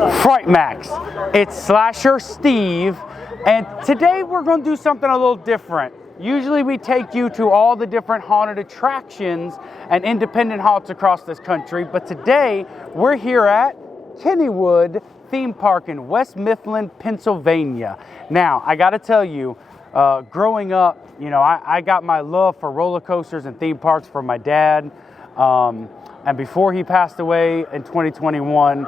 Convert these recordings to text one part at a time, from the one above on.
FrightMaxx. It's Slasher Steve, and today we're going to do something a little different. Usually we take you to all the different haunted attractions and independent haunts across this country, but today we're here at Kennywood theme park in West Mifflin, Pennsylvania. Now, I got to tell you, growing up, you know, I got my love for roller coasters and theme parks from my dad. And before he passed away in 2021,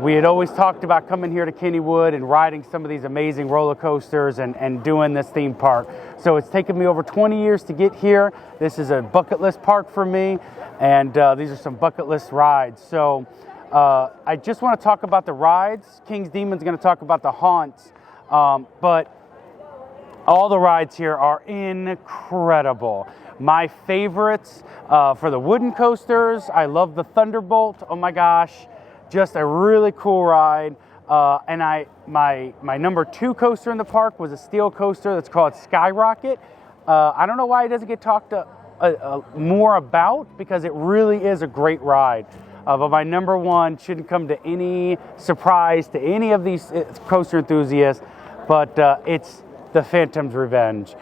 we had always talked about coming here to Kennywood and riding some of these amazing roller coasters and doing this theme park. So it's taken me over 20 years to get here. This is a bucket list park for me, and these are some bucket list rides. So I just want to talk about the rides. King's Demon's going to talk about the haunts, but all the rides here are incredible. My favorites for the wooden coasters, I love the Thunderbolt. Oh my gosh, just a really cool ride. And my number 2 coaster in the park was a steel coaster that's called Skyrocket. I don't know why it doesn't get talked more about, because it really is a great ride. But my number 1 shouldn't come to any surprise to any of these coaster enthusiasts, but it's the Phantom's Revenge.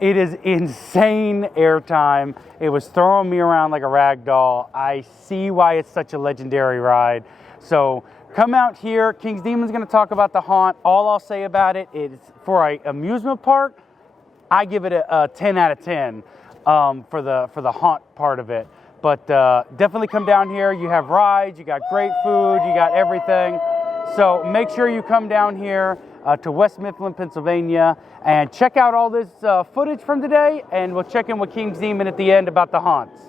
It is insane airtime. It was throwing me around like a rag doll. I see why it's such a legendary ride. So come out here. King's Demon's going to talk about the haunt. All I'll say about it is, for an amusement park, I give it a 10 out of 10 for the haunt part of it. But definitely come down here. You have rides, you got great food, you got everything. So make sure you come down here to West Mifflin, Pennsylvania, and check out all this footage from today, and we'll check in with King's Demon at the end about the haunts.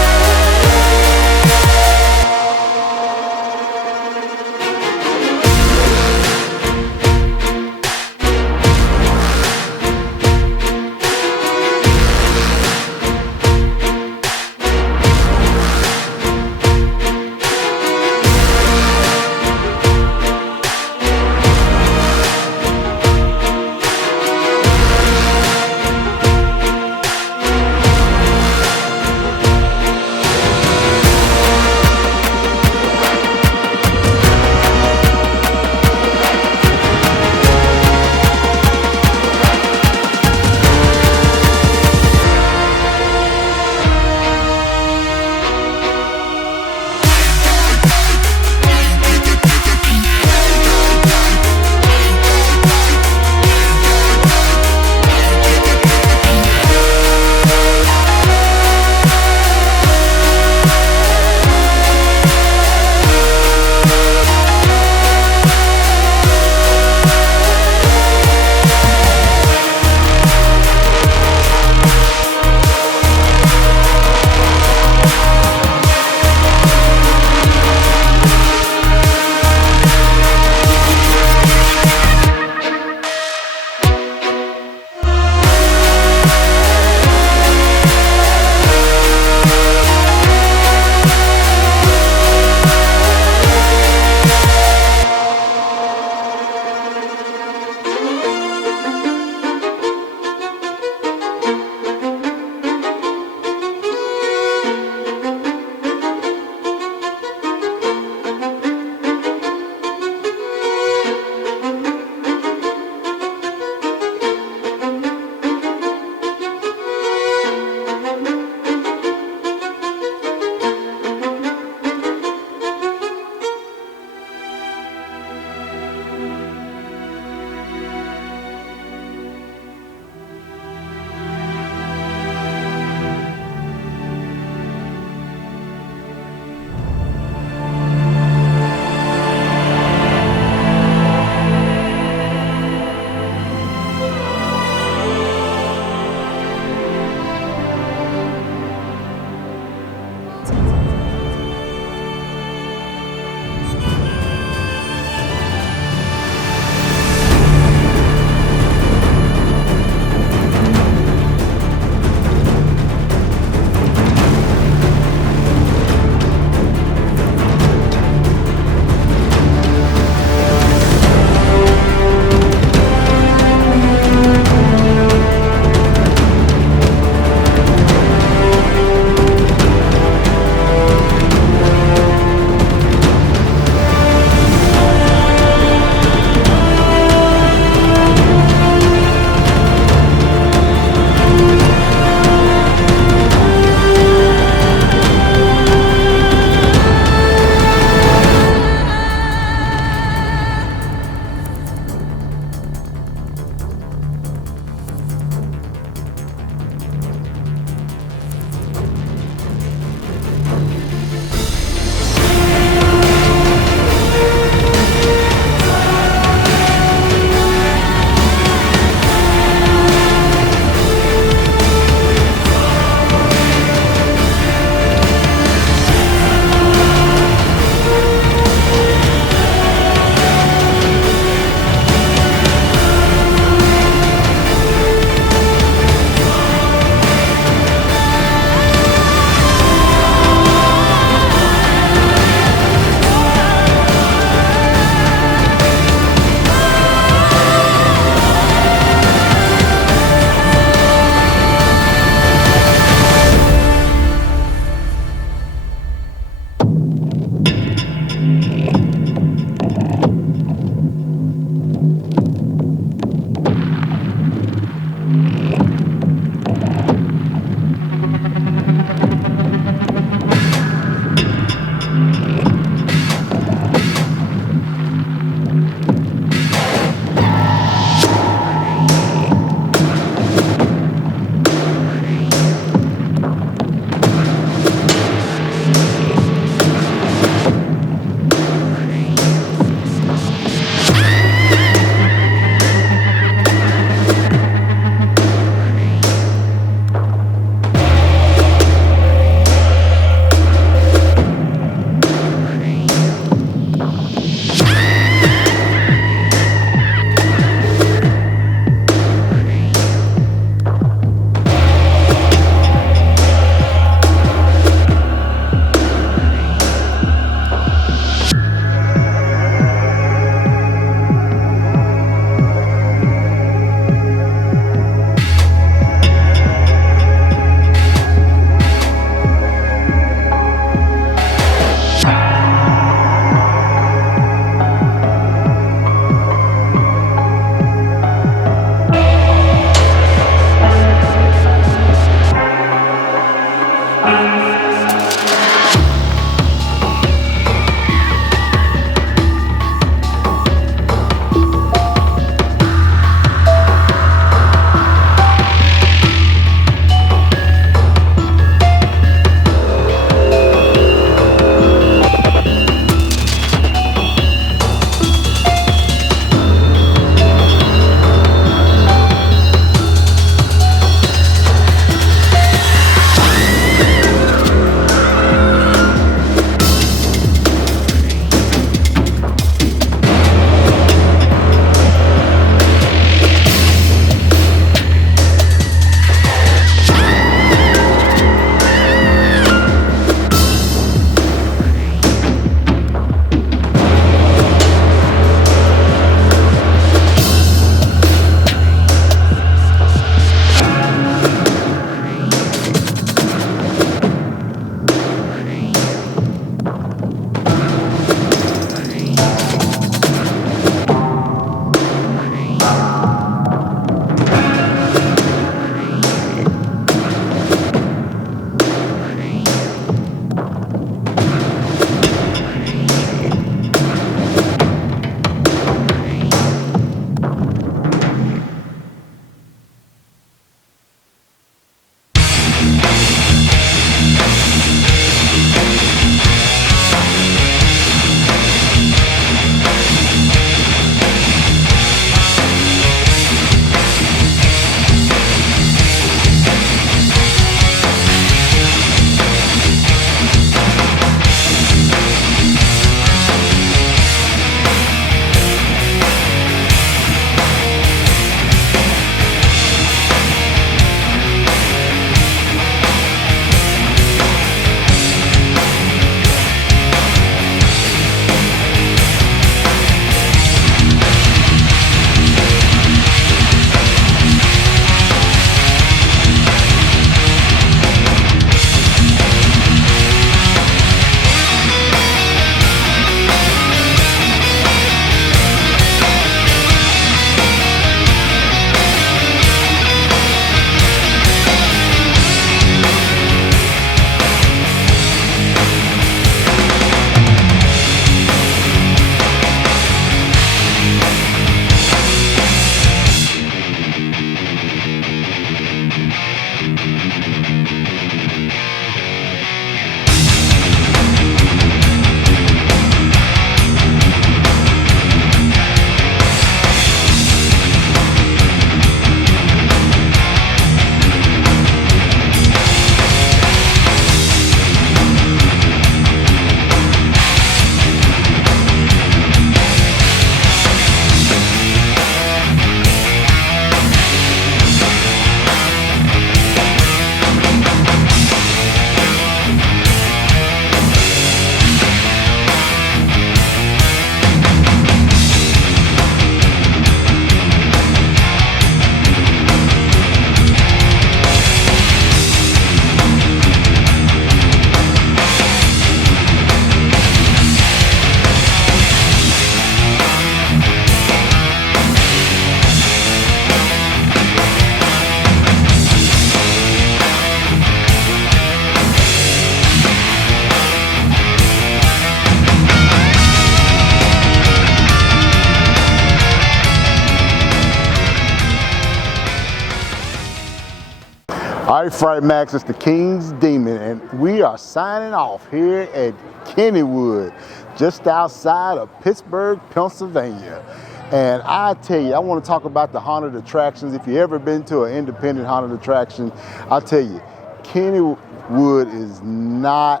All right, FrightMaxx, it's the King's Demon, and we are signing off here at Kennywood, just outside of Pittsburgh, Pennsylvania. And I tell you, I want to talk about the haunted attractions. If you've ever been to an independent haunted attraction, I'll tell you, Kennywood is not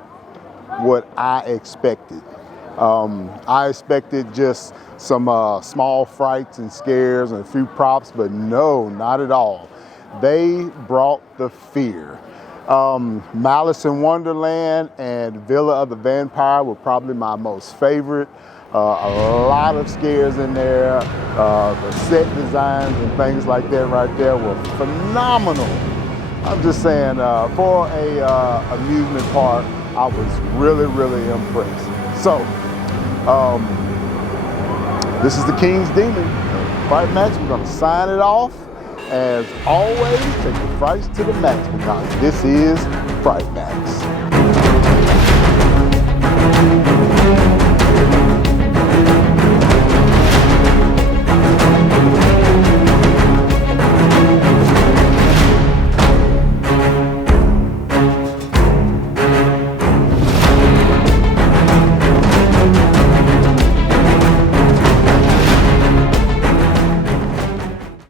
what I expected. I expected just some small frights and scares and a few props, but no, not at all. They brought the fear. Malice in Wonderland and Villa of the Vampire were probably my most favorite. A lot of scares in there. The set designs and things like that right there were phenomenal. I'm just saying, for a amusement park, I was really, really impressed. So, this is the King's Demon. FrightMaxx, we're gonna sign it off. As always, take the frights to the max because this is FrightMaxx.